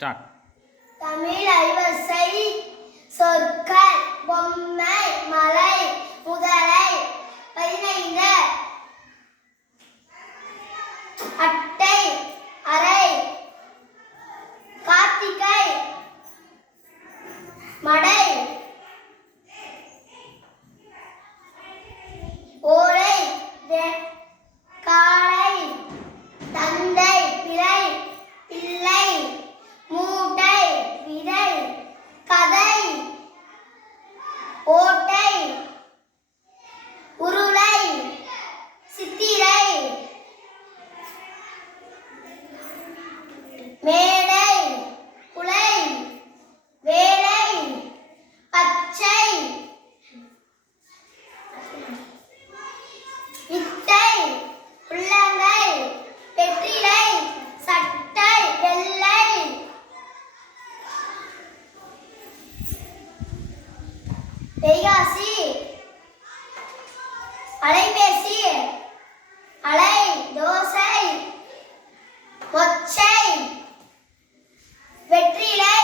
Start. Tamil ஐவசை சொற்கள் பொம்மை மலை முதலை 15 அட்டை அறை கார்த்திகை மடை ஓலை காளை தந்தை பிறை பிள்ளை மூட்டை விதை கதை ஓட்டை உருளை சித்திரை மேடை குலை வேலை பச்சை வித்தை உள்ளங்கை வெற்றிலை சட்டை வெள்ளை வைகாசி அலைபேசி அலை தோசை மொச்சை வெற்றிலை